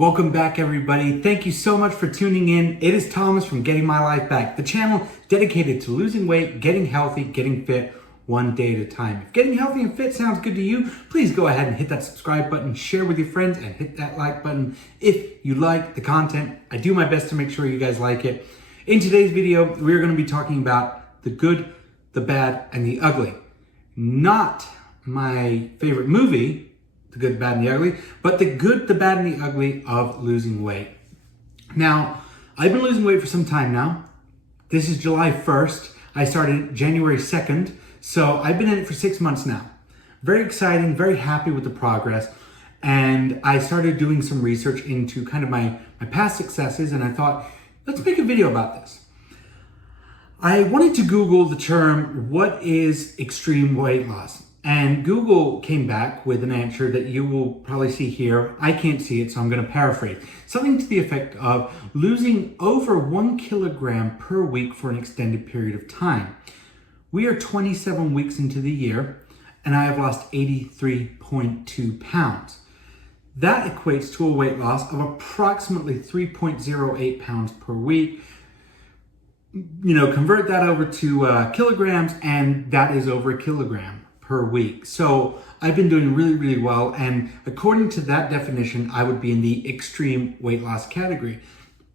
Welcome back, everybody. Thank you so much for tuning in. It is Thomas from Getting My Life Back, the channel dedicated to losing weight, getting healthy, getting fit, one day at a time. If getting healthy and fit sounds good to you, please go ahead and hit that subscribe button, share with your friends, and hit that like button if you like the content. I do my best to make sure you guys like it. In today's video, we're going to be talking about the good, the bad, and the ugly. Not my favorite movie, The Good, the Bad, and the Ugly, but the good, the bad, and the ugly of losing weight. Now, I've been losing weight for some time now. This is July 1st. I started January 2nd, so I've been in it for 6 months now. Very exciting, very happy with the progress, and I started doing some research into kind of my past successes, and I thought, let's make a video about this. I wanted to Google the term, what is extreme weight loss? And Google came back with an answer that you will probably see here. I can't see it, so I'm going to paraphrase. Something to the effect of losing over 1 kilogram per week for an extended period of time. We are 27 weeks into the year, and I have lost 83.2 pounds. That equates to a weight loss of approximately 3.08 pounds per week. You know, convert that over to kilograms, and that is over a kilogram per week. So I've been doing really, really well. And according to that definition, I would be in the extreme weight loss category.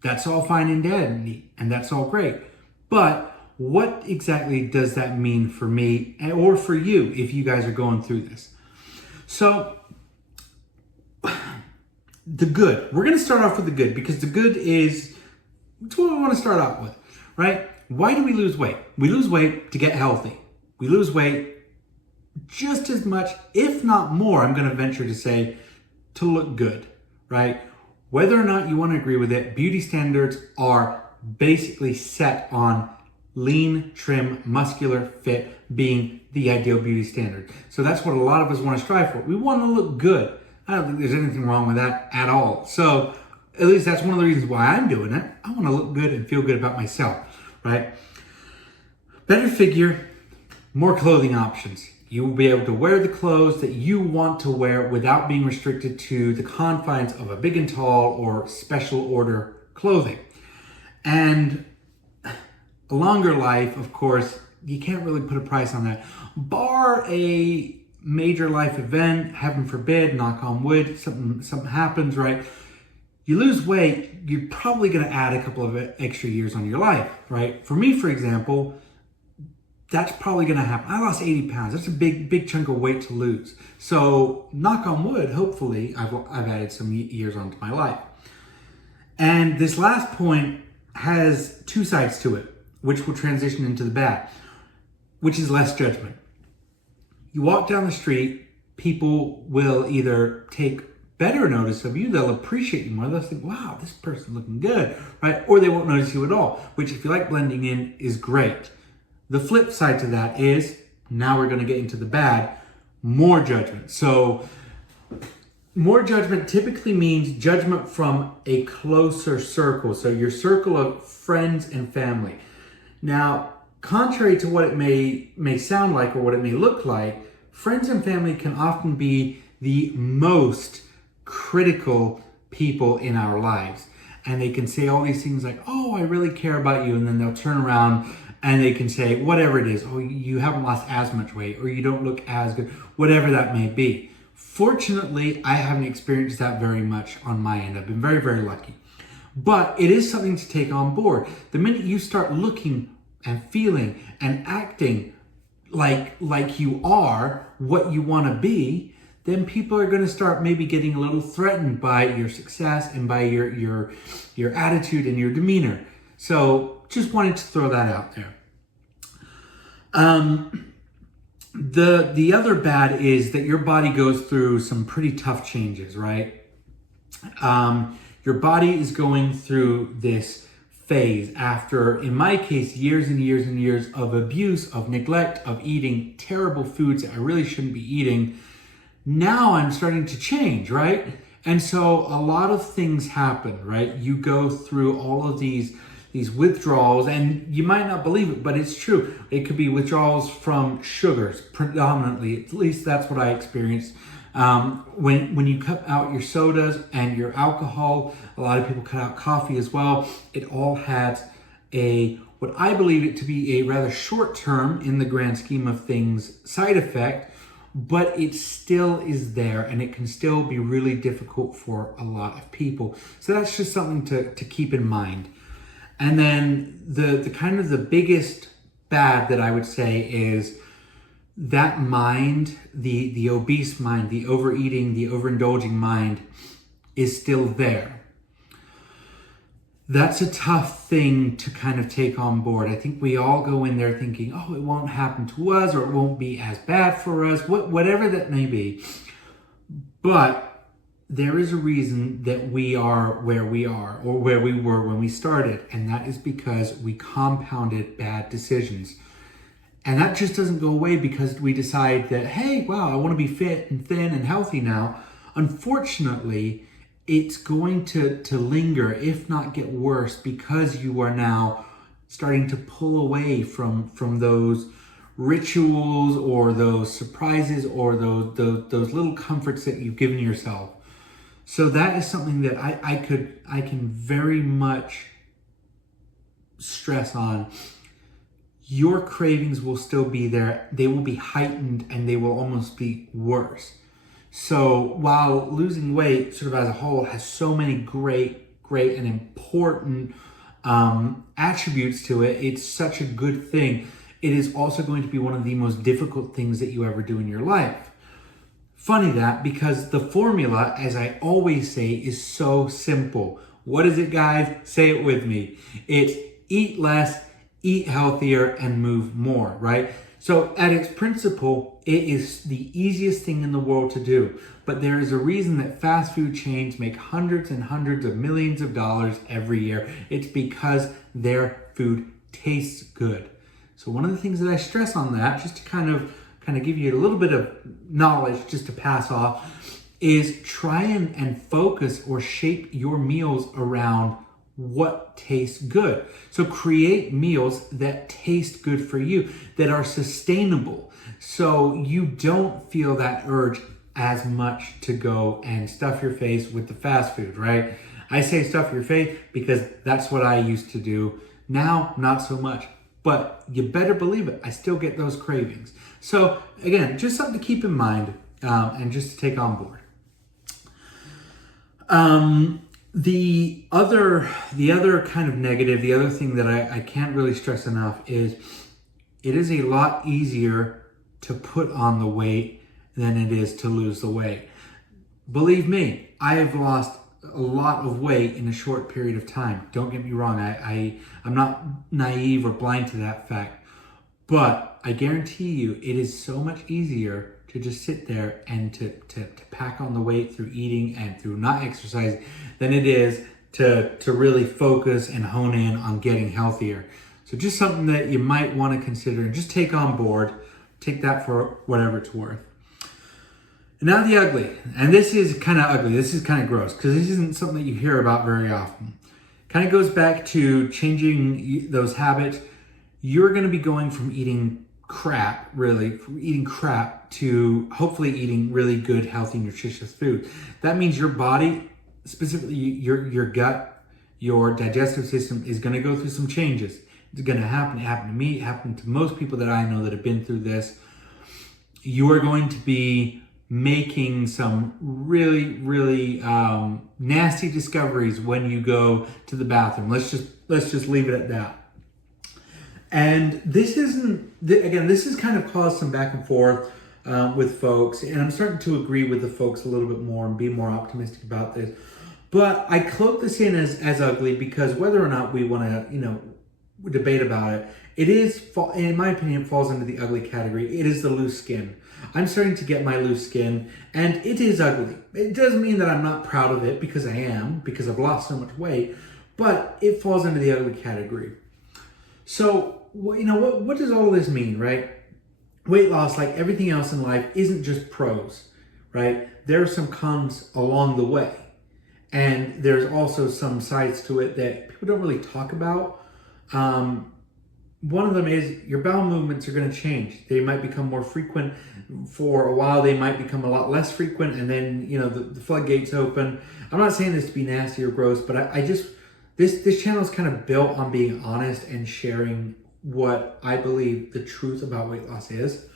That's all fine and dandy, and that's all great. But what exactly does that mean for me or for you if you guys are going through this? So the good, we're going to start off with the good, because the good is, it's what I want to start out with, right? Why do we lose weight? We lose weight to get healthy. We lose weight just as much, if not more, I'm going to venture to say, to look good, right? Whether or not you want to agree with it, beauty standards are basically set on lean, trim, muscular, fit being the ideal beauty standard. So that's what a lot of us want to strive for. We want to look good. I don't think there's anything wrong with that at all. So at least that's one of the reasons why I'm doing it. I want to look good and feel good about myself, right? Better figure, more clothing options. You will be able to wear the clothes that you want to wear without being restricted to the confines of a big and tall or special order clothing. And a longer life, of course, you can't really put a price on that. Bar a major life event, heaven forbid, knock on wood, something happens, right? You lose weight, you're probably going to add a couple of extra years on your life, right? For me, for example, that's probably going to happen. I lost 80 pounds. That's a big chunk of weight to lose. So knock on wood, hopefully I've added some years onto my life. And this last point has two sides to it, which will transition into the bad, which is less judgment. You walk down the street, people will either take better notice of you, they'll appreciate you more, they'll think, wow, this person's looking good, right? Or they won't notice you at all, which if you like blending in is great. The flip side to that is, now we're going to get into the bad, more judgment. So more judgment typically means judgment from a closer circle. So your circle of friends and family. Now, contrary to what it may sound like or what it may look like, friends and family can often be the most critical people in our lives. And they can say all these things like, oh, I really care about you. And then they'll turn around and they can say whatever it is. Oh, you haven't lost as much weight, or you don't look as good, whatever that may be. Fortunately, I haven't experienced that very much on my end. I've been very, very lucky. But it is something to take on board. The minute you start looking and feeling and acting like you are what you want to be, then people are going to start maybe getting a little threatened by your success and by your attitude and your demeanor. So just wanted to throw that out there. The other bad is that your body goes through some pretty tough changes, right? Your body is going through this phase after, in my case, years and years and years of abuse, of neglect, of eating terrible foods that I really shouldn't be eating. Now I'm starting to change, right? And so a lot of things happen, right? You go through all of these withdrawals, and you might not believe it, but it's true. It could be withdrawals from sugars predominantly. At least that's what I experienced. When you cut out your sodas and your alcohol, a lot of people cut out coffee as well. It all has what I believe it to be a rather short term in the grand scheme of things side effect, but it still is there and it can still be really difficult for a lot of people. So that's just something to keep in mind. And then the kind of the biggest bad that I would say is that mind, the obese mind, the overeating, the overindulging mind is still there. That's a tough thing to kind of take on board. I think we all go in there thinking, oh, it won't happen to us, or it won't be as bad for us, whatever that may be. But there is a reason that we are where we are, or where we were when we started, and that is because we compounded bad decisions. And that just doesn't go away because we decide that, hey, wow, I want to be fit and thin and healthy now. Unfortunately, it's going to linger, if not get worse, because you are now starting to pull away from those rituals or those surprises or those little comforts that you've given yourself. So that is something that I can very much stress on. Your cravings will still be there. They will be heightened and they will almost be worse. So while losing weight sort of as a whole has so many great and important attributes to it, it's such a good thing. It is also going to be one of the most difficult things that you ever do in your life. Funny that, because the formula, as I always say, is so simple. What is it, guys? Say it with me. It's eat less, eat healthier, and move more, right? So at its principle, it is the easiest thing in the world to do. But there is a reason that fast food chains make hundreds and hundreds of millions of dollars every year. It's because their food tastes good. So one of the things that I stress on that, just to kind of give you a little bit of knowledge just to pass off, is try and focus or shape your meals around what tastes good. So create meals that taste good for you, that are sustainable, so you don't feel that urge as much to go and stuff your face with the fast food, right? I say stuff your face because that's what I used to do. Now, not so much, but you better believe it, I still get those cravings. So again, just something to keep in mind and just to take on board. The other kind of negative, the other thing that I can't really stress enough is it is a lot easier to put on the weight than it is to lose the weight. Believe me, I have lost a lot of weight in a short period of time. Don't get me wrong, I'm not naive or blind to that fact. But I guarantee you, it is so much easier to just sit there and to pack on the weight through eating and through not exercising than it is to really focus and hone in on getting healthier. So just something that you might want to consider and just take on board. Take that for whatever it's worth. And now the ugly. And this is kind of ugly. This is kind of gross because this isn't something that you hear about very often. Kind of goes back to changing those habits. You're going to be going from eating crap to hopefully eating really good, healthy, nutritious food. That means your body, specifically your gut, your digestive system, is going to go through some changes. It's going to happen. It happened to me. It happened to most people that I know that have been through this. You are going to be making some really nasty discoveries when you go to the bathroom. Let's just leave it at that. And this is kind of caused some back and forth with folks, and I'm starting to agree with the folks a little bit more and be more optimistic about this. But I cloak this in as ugly because whether or not we want to, debate about it, it is, in my opinion, falls into the ugly category. It is the loose skin. I'm starting to get my loose skin, and it is ugly. It doesn't mean that I'm not proud of it, because I am, because I've lost so much weight, but it falls into the ugly category. So, what does all this mean, right? Weight loss, like everything else in life, isn't just pros, right? There are some cons along the way. And there's also some sides to it that people don't really talk about. one of them is your bowel movements are going to change. They might become more frequent for a while. They might become a lot less frequent, and then the floodgates open. I'm not saying this to be nasty or gross, but I just this channel is kind of built on being honest and sharing what I believe the truth about weight loss is.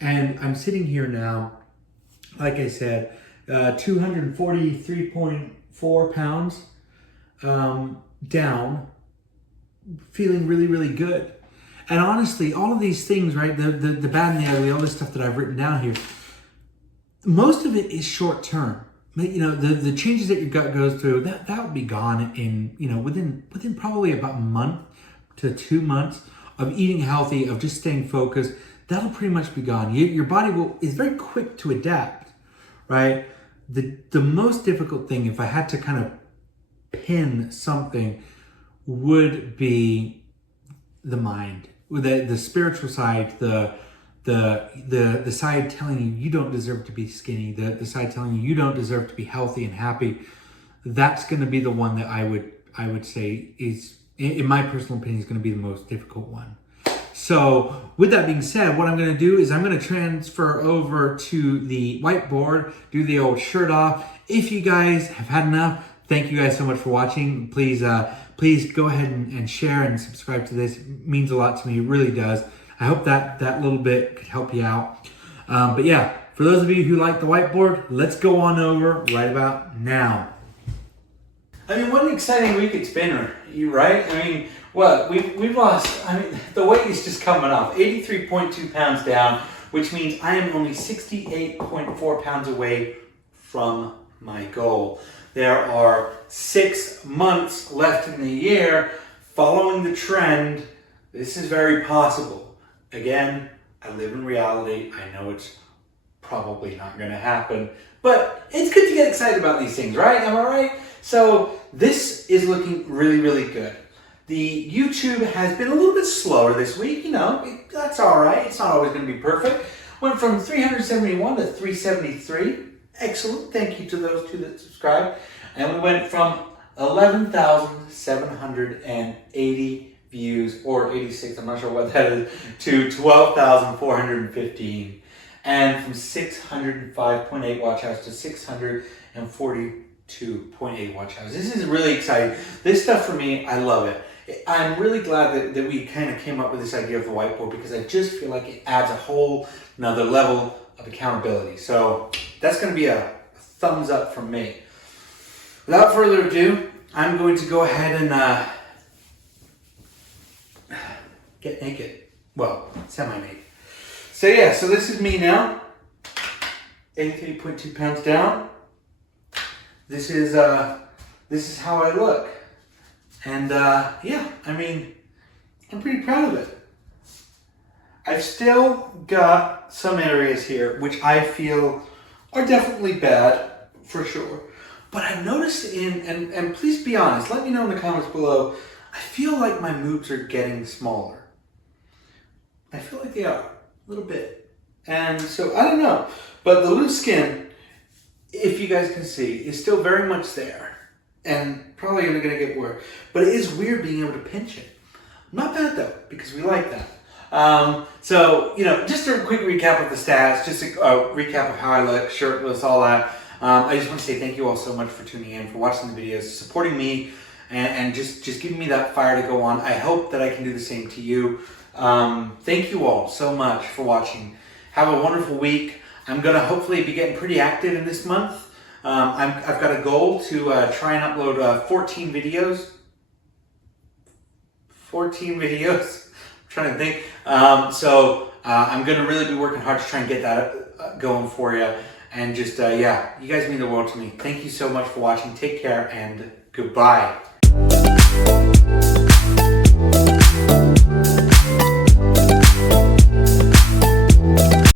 And I'm sitting here now, like I said, 243.4 pounds down, feeling really, really good. And honestly, all of these things, right, the bad and the ugly, all this stuff that I've written down here, most of it is short term. The changes that your gut goes through, that will be gone in, within probably about a month to 2 months of eating healthy, of just staying focused. That'll pretty much be gone. Your body is very quick to adapt, right? The most difficult thing, if I had to kind of pin something, would be the mind, the spiritual side, the side telling you don't deserve to be skinny, the side telling you don't deserve to be healthy and happy. That's going to be the one that I would say is, in my personal opinion, is going to be the most difficult one. So with that being said, what I'm going to do is I'm going to transfer over to the whiteboard, do the old shirt off. If you guys have had enough, thank you guys so much for watching. Please go ahead and share and subscribe to this. It means a lot to me. It really does. I hope that little bit could help you out. But yeah, for those of you who like the whiteboard, let's go on over right about now. I mean, what an exciting week it's been, right? I mean, we've lost, the weight is just coming off. 83.2 pounds down, which means I am only 68.4 pounds away from my goal. There are 6 months left in the year. Following the trend, this is very possible. Again, I live in reality. I know it's probably not going to happen, but it's good to get excited about these things, right? Am I right? So this is looking really, really good. The YouTube has been a little bit slower this week. That's all right. It's not always going to be perfect. Went from 371 to 373. Excellent. Thank you to those two that subscribed. And we went from 11,780 views, or 86, I'm not sure what that is, to 12,415. And from 605.8 watch hours to 642.8 watch hours. This is really exciting. This stuff for me, I love it. I'm really glad that we kind of came up with this idea of the whiteboard, because I just feel like it adds a whole another level of accountability. So that's going to be a thumbs up from me. Without further ado, I'm going to go ahead and get naked. Well, semi-naked. So yeah, so this is me now. 83.2 pounds down. This is how I look. And yeah, I'm pretty proud of it. I've still got some areas here which I feel are definitely bad, for sure. But I've noticed and please be honest, let me know in the comments below, I feel like my moobs are getting smaller. I feel like they are, a little bit. And so, I don't know. But the loose skin, if you guys can see, is still very much there. And probably only going to get worse. But it is weird being able to pinch it. Not bad though, because we like that. So, just a quick recap of the stats, just a recap of how I look, shirtless, all that. I just want to say thank you all so much for tuning in, for watching the videos, supporting me, and just giving me that fire to go on. I hope that I can do the same to you. Thank you all so much for watching. Have a wonderful week. I'm going to hopefully be getting pretty active in this month. I've got a goal to try and upload 14 videos. 14 videos. I'm trying to think. So I'm going to really be working hard to try and get that going for you. And just, yeah, you guys mean the world to me. Thank you so much for watching. Take care and goodbye.